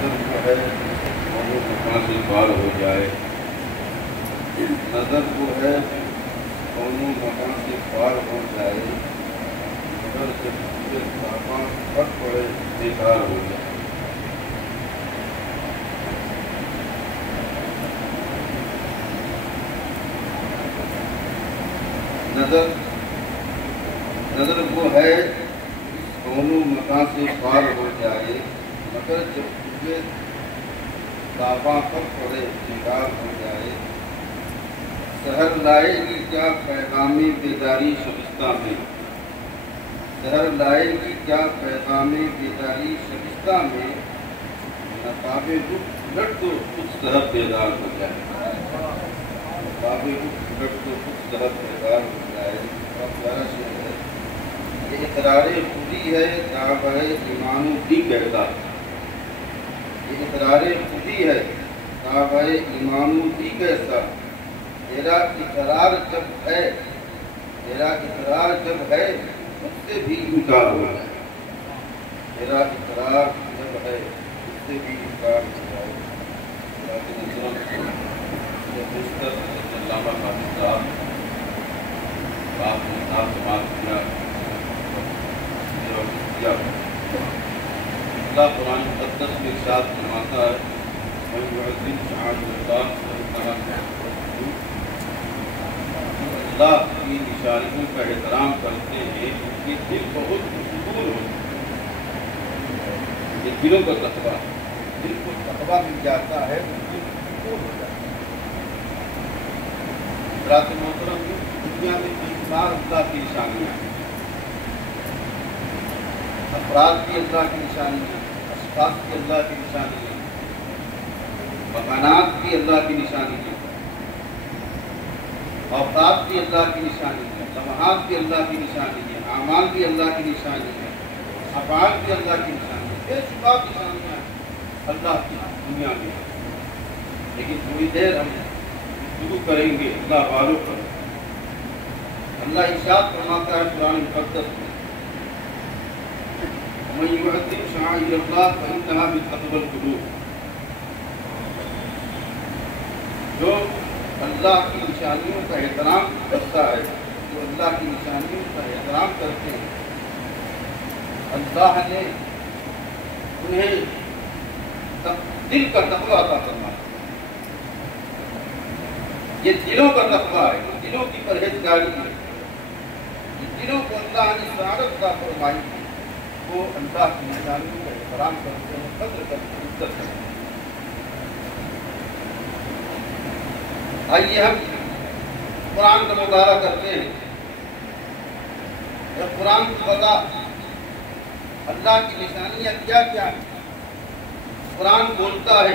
نظر جو ہے وہ مکان سے پار ہو جائے، نظر جو ہے دونوں مکان سے پار ہو جائے، مگر جب پورے صحابہ پھٹ پڑے بیکار ہو جائے۔ نظر وہ ہے دونوں مکان سے پار ہو جائے، مگر جب پورے صحابہ پھٹ پڑے بیکار ہو جائے۔ سحر لائے گی کیا پیغام بیداری شبستہ میں، سحر لائے گی کیا پیغام بیداری شبستہ میں، نقاب رخ لٹ تو کچھ سحر بیدار ہو جائے، نقاب رخ لٹ تو کچھ سحر بیدار ہو جائے۔ بہت پیارا شعر ہے یہ۔ اقرار خودی ہے دعوی ایمان و دی کہتا، یہ اقرار خودی ہے دعوی ایمان و دی کہتا، تیرا اقرار جب ہے، تیرا اقرار جب ہے اس سے بھی انکار ہو جائے، تیرا اقرار جب ہے اس سے بھی انکار ہو جائے۔ علامہ قاسم صاحب آپ نے سماعت کیا، اللہ قرآن مقدس میں ارشاد فرماتا ہے من يعظم شعائر اللہ فإنها اللہ کی نشانیوں کا احترام کرتے ہیں ان کے دل بہت سکون ہوتا ہے۔ یہ دلوں کا تقویٰ، دل کو تقویٰ مل جاتا ہے تو دل سکون ہو جاتا ہے۔ حضرات محترم، دنیا میں بے شمار اللہ کی نشانیاں ہیں، افراد کی اللہ کی نشانیاں، اشخاص کی اللہ کی نشانیاں، مکانات کی اللہ کی نشانیاں، اوقات کی اللہ کی نشانیاں، لمحات کی اللہ کی نشانیاں، اعمال کی اللہ کی نشانیاں، افعال کی اللہ کی نشانیاں، بے شمار نشانیاں اللہ کی دنیا میں۔ لیکن تھوڑی دیر ہم شروع کریں گے اللہ والوں پر۔ اللہ ارشاد فرماتا ہے قرآن مقدس میں وَمَن يُعَظِّمْ شَعَائِرَ اللَّهِ فَإِنَّهَا مِن تَقْوَى الْقُلُوبِ، جو اللہ کی نشانیوں کا احترام کرتا ہے، جو اللہ کی نشانیوں کا احترام کرتے ہیں، اللہ نے انہیں دل کا تقویٰ عطا فرمایا۔ یہ دلوں کا تقویٰ ہے، یہ دلوں کی پرہیزگاری ہے، یہ دلوں کو اللہ نے سعادت عطا فرمائی، وہ اللہ کی نشانیوں کا احترام کرتے ہیں، قدر کرتے ہیں، عزت کرتے ہیں۔ آئیے ہم قرآن کا مطالعہ کرتے ہیں۔ جب قرآن کو بتا اللہ کی نشانیاں کیا کیا ہیں، قرآن بولتا ہے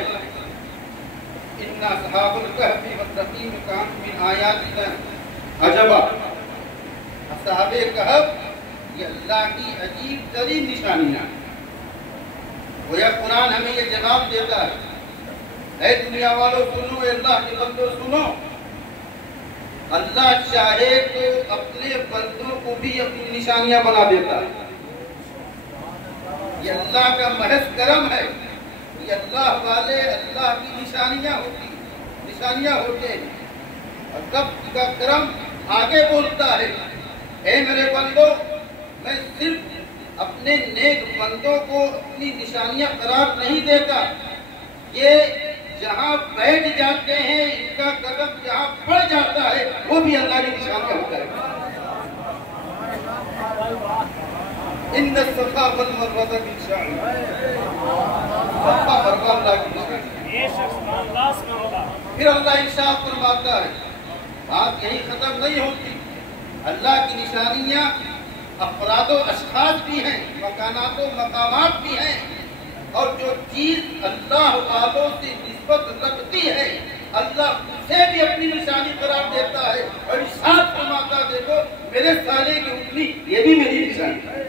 ان اصحاب الکہف والرقیم کانوا من آیاتنا عجبا، اصحاب کہف یہ اللہ کی عجیب ترین نشانیاں ہیں۔ گویا قرآن ہمیں یہ جواب دیتا ہے اے دنیا والوں سنو، اے اللہ کے بندوں سنو، اللہ چاہے تو اپنے بندوں کو بھی اپنی نشانیاں بنا دیتا ہے۔ یہ اللہ کا محض کرم ہے، یہ اللہ والے اللہ کی نشانیاں ہوتے ہیں۔ اور رب کا کرم آگے بولتا ہے اے میرے بندوں، میں صرف اپنے نیک بندوں کو اپنی نشانیاں قرار نہیں دیتا، یہ جہاں بیٹھ جاتے ہیں ان کا قدم جہاں پڑ جاتا ہے وہ بھی اللہ کی نشانیاں ہوتا ہے۔ ان الصفا والمروہ من شعائر صفا مروا اللہ کی نشانیاں۔ پھر اللہ ارشاد فرماتا ہے بات یہی ختم نہیں ہوتی، اللہ کی نشانیاں افراد و اشخاص بھی ہیں، مکانات و مقامات بھی ہیں، اور جو چیز اللہ والوں سے نسبت رکھتی ہے اللہ اسے بھی اپنی نشانی قرار دیتا ہے، اور ارشاد فرماتا دیکھو میرے سالے کی اٹھنی یہ بھی میری نشانی ہے۔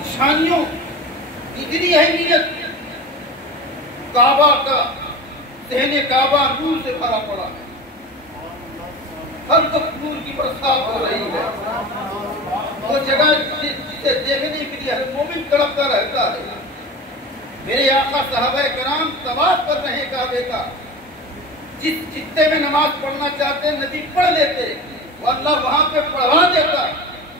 نشانیوں اتنی اہمیت، کعبہ کا ذہن کعبہ نور سے بھرا پڑا ہے، ہر وقت نور کی برسات ہو رہی ہے، وہ جگہ جسے دیکھنے کے لیے ہر مومن تڑپتا رہتا ہے. میرے آقا صحابہ کرام طواف کر رہے ہیں کعبے کا، جس خطے میں نماز پڑھنا چاہتے نبی پڑھ لیتے، وہ اللہ وہاں پہ پڑھا دیتا.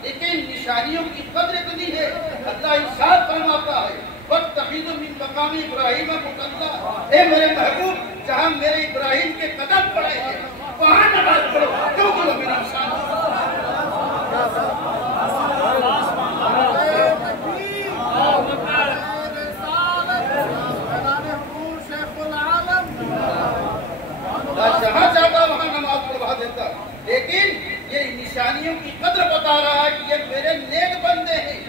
لیکن نشانیوں کی قدر اتنی ہے، اللہ ارشاد فرماتا ہے وَاتَّخِذُوا مِن مَقَامِ إِبْرَاهِيمَ مُصَلًّى، اے میرے محبوب جہاں میرے ابراہیم کے قدم پڑے ہیں وہاں نماز پڑھو، کیونکہ وہ میرا نشان ہے. جہاں چاہتا وہاں نماز پڑھوا دیتا. لیکن یہ نشانیوں کی قدر بتا رہا ہے کہ یہ میرے نیک بندے ہیں،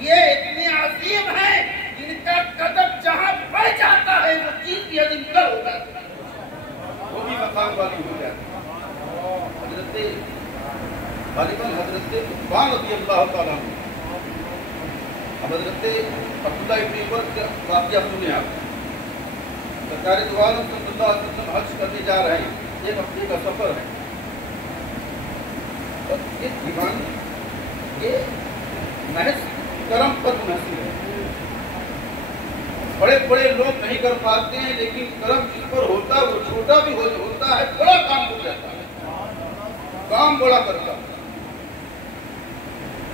یہ اتنے عظیم ہیں، ان کا قدم جہاں پڑ جاتا ہے وہ چیز کی عظیم کر ہو جاتی ہے، وہ بھی مقام والی ہو جاتی ہے. حضرت عثمان رضی اللہ تعالیٰ عنہ، حضرت عبداللہ ابن عمر کا واقعہ سنے آپ. سرکار دو عالم صلی اللہ علیہ وسلم حج کرنے جا رہے ہیں، ایک ہفتے کا سفر ہے، اور اس دیوان یہ محض کرم پر منحصر ہے. بڑے بڑے لوگ نہیں کر پاتے ہیں، لیکن کرم جس پر ہوتا ہے وہ چھوٹا بھی ہوتا ہے، بڑا کام ہو جاتا ہے، کام بڑا کرتا ہے.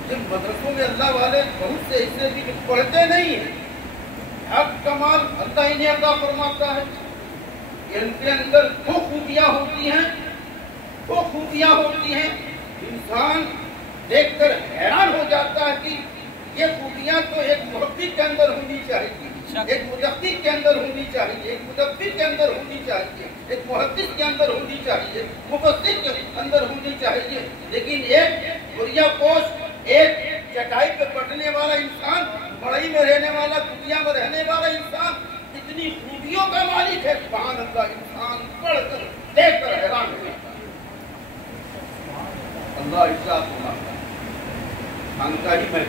جن مدرسوں میں اللہ والے بہت سے حصے بھی پڑھتے نہیں ہیں، حق کمال اللہ انہیں عطا فرماتا ہے. ان کے اندر وہ خوبیاں ہوتی ہیں، وہ خوبیاں ہوتی ہیں انسان دیکھ کر حیران ہو جاتا ہے کہ یہ خوبیاں تو ایک محبت کے اندر ہونی چاہیے، ایک مدبر کے اندر ہونی چاہیے، ایک مدبر کے اندر ہونی چاہیے، ایک محدث کے اندر ہونی چاہیے، مفسر کے اندر ہونی چاہیے. لیکن ایک بوریا پوش، ایک چٹائی پہ پڑھنے والا انسان، مڑئی میں رہنے والا، کٹیا میں رہنے والا انسان اتنی خوبیوں کا مالک ہے، سبحان اللہ. انسان پڑھ کر دیکھ کر حیران ہو جاتا ہے. اللہ ارشاد فرماتا ہے خانقاہی میں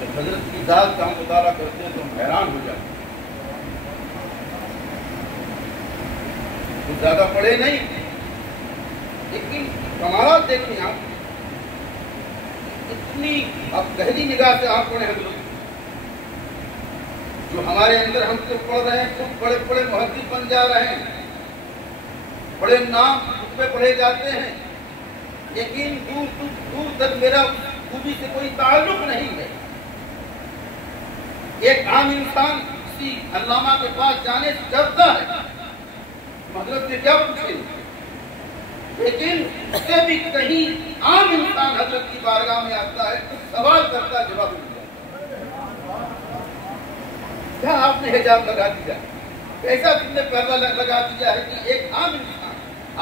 جب حضرت کی ذات کا ہم مطالعہ کرتے ہیں تو ہم حیران ہو جاتے ہیں. کچھ زیادہ پڑھے نہیں، لیکن کمالات دیکھیں آپ، اتنی آپ گہری نگاہ سے آپ پڑھیں. حضرت جو ہمارے اندر ہم تو پڑھ رہے ہیں، خود بڑے بڑے محدث بن جا رہے ہیں، بڑے نام خطبے پڑھے جاتے ہیں، لیکن دور تک میرا خوبی سے کوئی تعلق نہیں ہے. ایک عام انسان کسی علامہ کے پاس جانے سے ڈرتا ہے، حضرت سے کیا پوچھے، لیکن اس سے بھی کہیں عام انسان حضرت کی بارگاہ میں آتا ہے، سوال کرتا ہے، جواب مل جاتا ہے. کیا آپ نے حجاب لگا دیا، ایسا تم نے پردہ لگا دیا ہے کہ ایک عام انسان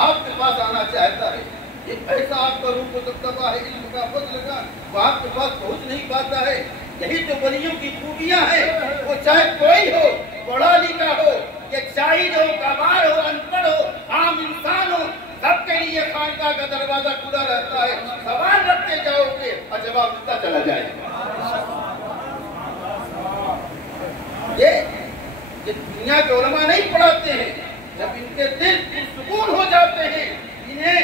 آپ کے پاس آنا چاہتا ہے. ایک ایسا آپ کا روح و دبدبہ ہے، علم کا فضل کا، وہ آپ کے پاس پہنچ نہیں پاتا ہے. یہی تو ولیوں کی خوبیاں ہیں. وہ چاہے کوئی ہو، پڑھا لکھا ہو، کہ جاہل ہو، گنوار ہو، ان پڑھ ہو، عام انسان ہو، سب کے لیے خانقاہ کا دروازہ کھلا رہتا ہے. سوال رکھتے جاؤ گے اور جواب ملتا چلا جائے گا. یہ دنیا کے علماء نہیں پڑھاتے ہیں. جب ان کے دل سکون ہو جاتے ہیں، انہیں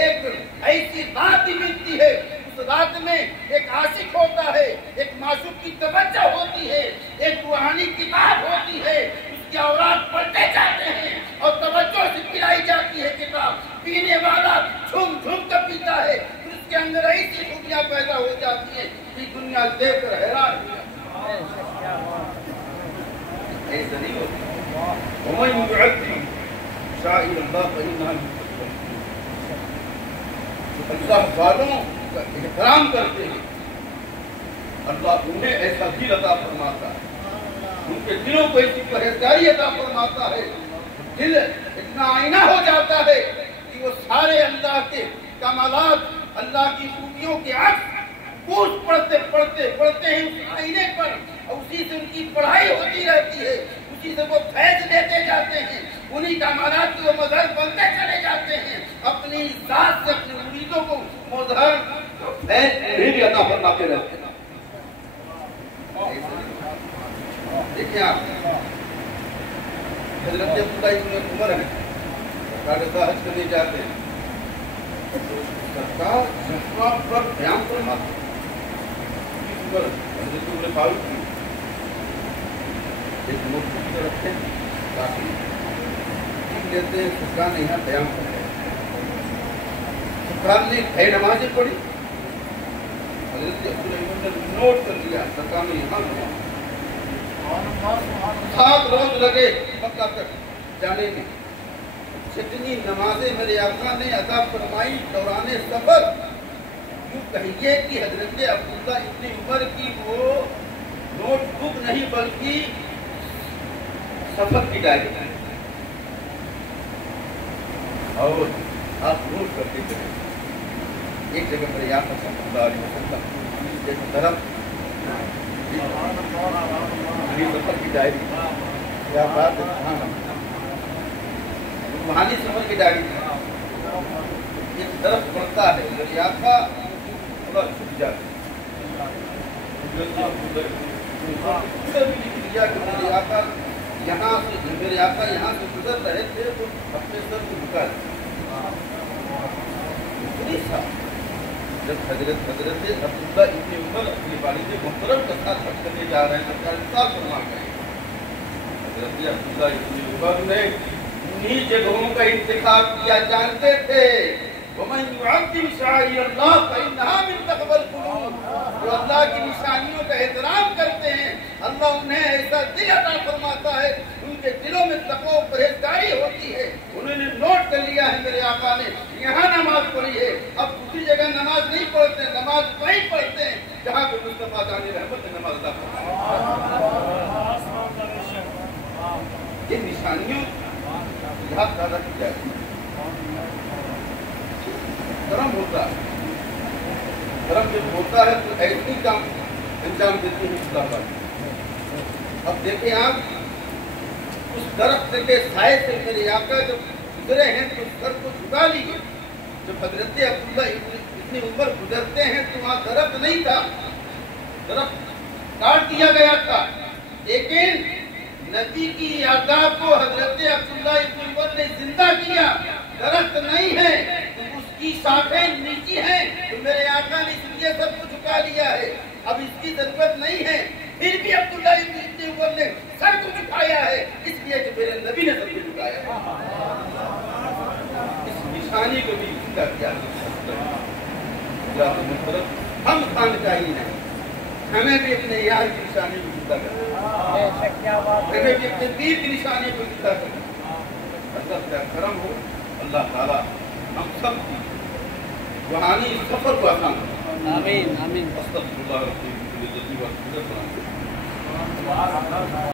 ایک ایسی بات ہی ملتی ہے، اس رات میں ایک عاشق ہوتا ہے، ایک معشوق کی توجہ ہوتی ہے، ایک روحانی کتاب ہوتی ہے، اس کی اوراد پڑھتے جاتے ہیں اور توجہ سے پلائی جاتی ہے کتاب. پینے والا جھوم جھوم کر پیتا ہے، پھر اس کے اندر ایسی خوبیاں پیدا ہو جاتی ہیں کہ دنیا دیکھ کر حیران ہو جاتی ہے. ایسا نہیں ہوتا. وَمَن يُعَظِّمْ شَعَائِرَ اللَّهِ فَإِنَّهَا اللہ والوں کا احترام کرتے ہیں، اللہ انہیں ایسا دل عطا فرماتا ہے، ان کے دلوں کو ایسی پرہیزگاری عطا فرماتا ہے، دل اتنا آئینہ ہو جاتا ہے کہ وہ سارے اللہ کے کمالات، اللہ کی خوبیوں کے عکس پوچھ پڑھتے پڑھتے پڑھتے ہیں اس آئینے پر، اور اسی سے ان کی پڑھائی ہوتی رہتی ہے، اسی سے وہ فیض لیتے جاتے ہیں، انہی کمالات کے وہ مظہر بنتے چلے جاتے ہیں. اپنی ذات سے اپنے مریدوں کو مظہر فیض بھی عطا فرماتے رہتے ہیں. دیکھیں آپ حضرت عبداللہ ابن عمر ہیں، سرکار حج کرنے جاتے ہیں، سرکار چشمہ پر بیان فرماتے ہیں. عمر حضرت عمر فاروق کی ایک نوٹ بک میں رکھتے ہیں کافی لیتے ہیں سرکار نے یہاں بیان کر سرکار نے ہے نمازیں پڑھی حضرت عمر نے نوٹ کر لیا سرکار نے یہاں بیان 7 روز لگے مکہ تک جانے میں جتنی نمازیں میرے آقا نے ادا فرمائی دوران سفر یوں کہیے کہ حضرت عبداللہ ابن عمر کی وہ نوٹ بک نہیں بلکہ سفر کی ڈائری ہے اور آپ نوٹ کرتے چلیں ایک جگہ میرے آقا صلی اللہ علیہ وسلم ایک طرف سفر کی ڈائری کیا بات ہے روحانی سفر کی ڈائری ایک طرف پڑتا ہے میرے آقا تھوڑا چھپ جاتے میرے آقا یہاں سے گزر رہے تھے تو اپنے سر کو جھکا جب حضرت عبداللہ ابن عمر اپنی والد محترم کے ساتھ حج کرنے جا رہے ہیں سرکار انصاف فرما گئے حضرت عبداللہ ابن عمر نے انہی جگہوں کا انتخاب کیا جانتے تھے وَمَنْ يُعَظِّمْ شَعَائِرَ اللَّهِ فَإِنَّهَا مِنْ تَقْوَى الْقُلُوبِ جو اللہ کی نشانیوں کا احترام کرتے ہیں اللہ انہیں ایسا دل عطا فرماتا ہے ان کے دلوں میں تقوی و پرہیزگاری ہوتی ہے انہوں نے نوٹ کر لیا ہے میرے آقا نے یہاں نماز پڑھی ہے اب دوسری جگہ نماز نہیں پڑھتے نماز وہیں پڑھتے ہیں جہاں پہ مصطفیٰ دانی رحمت نے نماز ادا فرمائی یہ نشانیوں یاد پیدا کی جاتی ہے کرم ہوتا ہے کرم جب ہوتا ہے تو ایسی کام انجام دیتی ہے اصلاح بات اب دیکھیں آپ اس درخت کے سائے سے میرے آقا جب گزرے ہیں تو سر کو جھکا لیے جب حضرت عبداللہ ابن عمر گزرتے ہیں تو وہاں درخت نہیں تھا درخت کاٹ دیا گیا تھا لیکن نبی کی یادگار کو حضرت عبداللہ ابن عمر نے زندہ کیا درخت نہیں ہے اس کی شاخیں نیچی ہیں تو میرے آقا نے اس لیے سب کو جھکا لیا ہے اب اس کی ضرورت نہیں ہے پھر بھی عبداللہ ابن عمر نے سر کو جھکایا ہے اس لیے کہ میرے نبی نے سب کو جھکایا ہے اس نشانی کو بھی زندہ کیا ہم خان کا ہی نہیں ہمیں بھی اپنے یار کی نشانی کو زندہ کرنا ہمیں بھی اپنے پیر کی نشانی کو زندہ کرنا اللہ کا کرم ہو اللہ تعالیٰ ہم سب کی روحانی سفر کو آسان کرنا آمین آمین استغفر اللہ رب